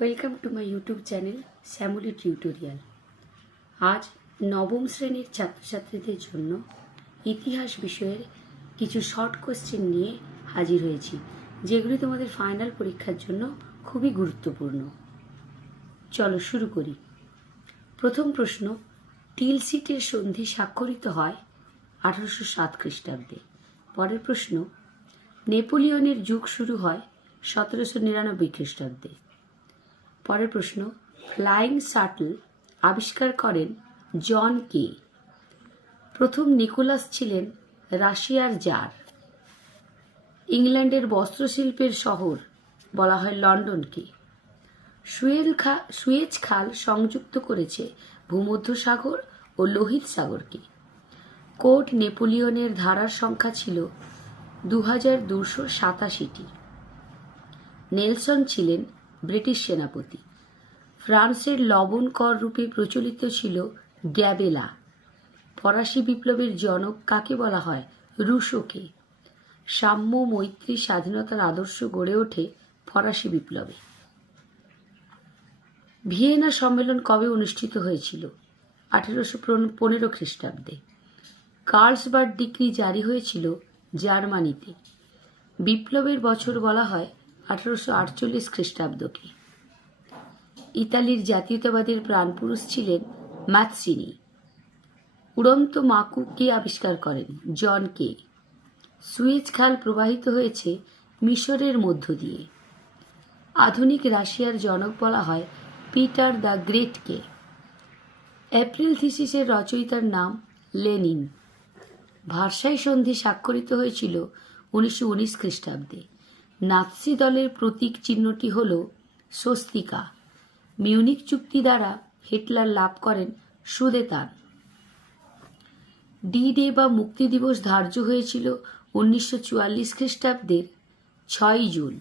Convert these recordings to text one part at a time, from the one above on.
Welcome to my YouTube channel Shyamali tutorial আজ নবম শ্রেণির ছাত্রছাত্রীদের জন্য ইতিহাস বিষয়ের কিছু শর্ট কোশ্চেন নিয়ে হাজির হয়েছি, যেগুলি তোমাদের ফাইনাল পরীক্ষার জন্য খুবই গুরুত্বপূর্ণ। চলো শুরু করি। প্রথম প্রশ্ন টিলসিটের সন্ধি স্বাক্ষরিত হয় আঠারোশো সাত খ্রিস্টাব্দে। পরের প্রশ্ন, নেপোলিয়নের যুগ শুরু হয় সতেরোশো নিরানব্বই খ্রিস্টাব্দে। পরের প্রশ্ন, ফ্লাইং শাটল আবিষ্কার করেন জন কে? প্রথম নিকোলাস ছিলেন রাশিয়ার জার। ইংল্যান্ডের বস্ত্রশিল্পের শহর, বলা হয় লন্ডনকে সুয়েল খা, সুয়েজ খাল সংযুক্ত করেছে ভূমধ্যসাগর ও লোহিত সাগরকে কোর্ট নেপোলিয়নের ধারার সংখ্যা ছিল দু হাজার দুশো সাতাশিটি। নেলসন ছিলেন ব্রিটিশ সেনাপতি। ফ্রান্সের লবণ কর রূপে প্রচলিত ছিল গ্যাবেলা। ফরাসি বিপ্লবের জনক কাকে বলা হয়? রুশোকে। সাম্য মৈত্রী স্বাধীনতার আদর্শ গড়ে ওঠে ফরাসি বিপ্লবে। ভিয়েনা সম্মেলন কবে অনুষ্ঠিত হয়েছিল? আঠেরোশো পনেরো খ্রিস্টাব্দে। কার্লসবার্গ ডিগ্রি জারি হয়েছিল জার্মানিতে। বিপ্লবের বছর বলা হয় আঠারোশো আটচল্লিশ খ্রিস্টাব্দকে। ইতালির জাতীয়তাবাদের প্রাণপুরুষ ছিলেন ম্যাথসিনি উড়ন্ত মাকু কে আবিষ্কার করেন? জন কে। সুয়েজ খাল প্রবাহিত হয়েছে মিশরের মধ্য দিয়ে। আধুনিক রাশিয়ার জনক বলা হয় পিটার দ্য গ্রেটকে এপ্রিল থিসিসের রচয়িতার নাম লেনিন। ভার্সাই সন্ধি স্বাক্ষরিত হয়েছিল উনিশশো উনিশ খ্রিস্টাব্দে। নাৎসি দলের প্রতীক চিহ্নটি হল স্বস্তিকা। মিউনিক চুক্তি দ্বারা হিটলার লাভ করেন সুদেতান। ডি ডে বা মুক্তি দিবস ধার্য হয়েছিল উনিশশো চুয়াল্লিশ খ্রিস্টাব্দের ছয়ই জুন।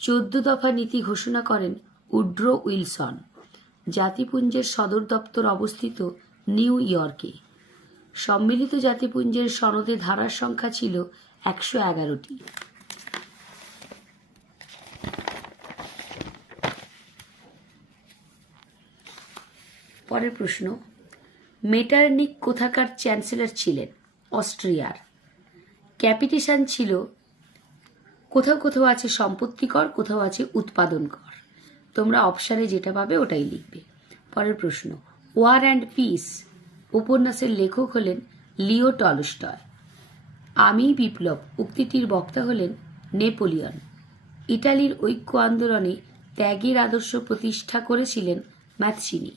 চোদ্দ দফা নীতি ঘোষণা করেন উড্রো উইলসন, জাতিপুঞ্জের সদর দপ্তর অবস্থিত নিউ ইয়র্কে। সম্মিলিত জাতিপুঞ্জের সনদে ধারার সংখ্যা ছিল একশো এগারোটি। পরের প্রশ্ন, মেটারনিক কোথাকার চ্যান্সেলর ছিলেন? অস্ট্রিয়ার। ক্যাপিটেশন ছিল, কোথাও কোথাও আছে সম্পত্তি কর, কোথাও আছে উৎপাদন কর। তোমরা অপশানে যেটা পাবে ওটাই লিখবে। পরের প্রশ্ন, ওয়ার অ্যান্ড পিস উপন্যাসের লেখক হলেন লিও টলস্টয়। আমি বিপ্লব উক্তিটির বক্তা হলেন নেপোলিয়ন। ইটালির ঐক্য আন্দোলনে ত্যাগের আদর্শ প্রতিষ্ঠা করেছিলেন ম্যাথসিনি।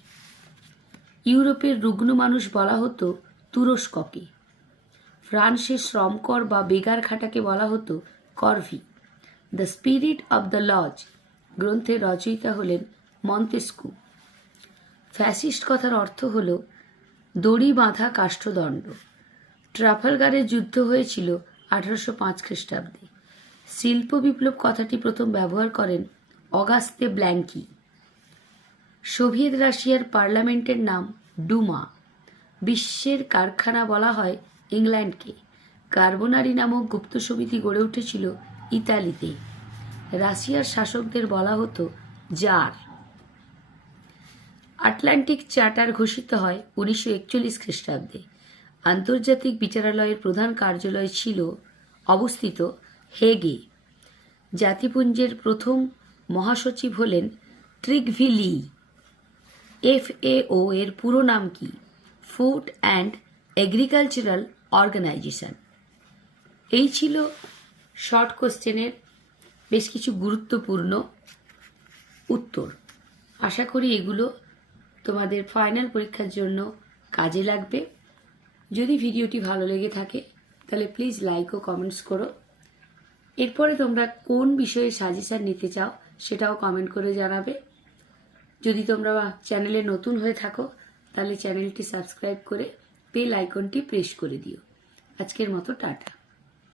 ইউরোপের রুগ্ন মানুষ বলা হতো তুরস্ককে। ফ্রান্সের শ্রমকর বা বেগার খাটাকে বলা হতো করভি। The spirit of the laws গ্রন্থের রচয়িতা হলেন মন্তেস্কু। ফ্যাসিস্ট কথার অর্থ হল দড়ি বাঁধা কাষ্ঠদণ্ড। ট্রাফালগারের যুদ্ধ হয়েছিল আঠারোশো পাঁচ খ্রিস্টাব্দে। শিল্প বিপ্লব কথাটি প্রথম ব্যবহার করেন অগাস্তে ব্ল্যাঙ্কি। সোভিয়েত রাশিয়ার পার্লামেন্টের নাম ডুমা। বিশ্বের কারখানা বলা হয় ইংল্যান্ডকে। কার্বোনারি নামক গুপ্ত সমিতি গড়ে উঠেছিল ইতালিতে। রাশিয়ার শাসকদের বলা হতো জার। আটলান্টিক চার্টার ঘোষিত হয় উনিশশো একচল্লিশ খ্রিস্টাব্দে। আন্তর্জাতিক বিচারালয়ের প্রধান কার্যালয় ছিল অবস্থিত হেগে। জাতিপুঞ্জের প্রথম মহাসচিব হলেন ট্রিগভিলি এফএও এর পুরো নাম কি? ফুড অ্যান্ড এগ্রিকালচারাল অর্গানাইজেশন এই ছিল শর্ট কোশ্চেনের বেশ কিছু গুরুত্বপূর্ণ উত্তর। আশা করি এগুলো তোমাদের ফাইনাল পরীক্ষার জন্য কাজে লাগবে। যদি ভিডিওটি ভালো লেগে থাকে, তাহলে প্লিজ লাইক ও কমেন্টস করো। এরপরে তোমরা কোন বিষয়ে সাজেশান নিতে চাও, সেটাও কমেন্ট করে জানাবে। যদি তোমরা চ্যানেলে নতুন হয়ে থাকো, তাহলে চ্যানেলটি সাবস্ক্রাইব করে বেল আইকনটি প্রেস করে দিও। আজকের মতো টাটা।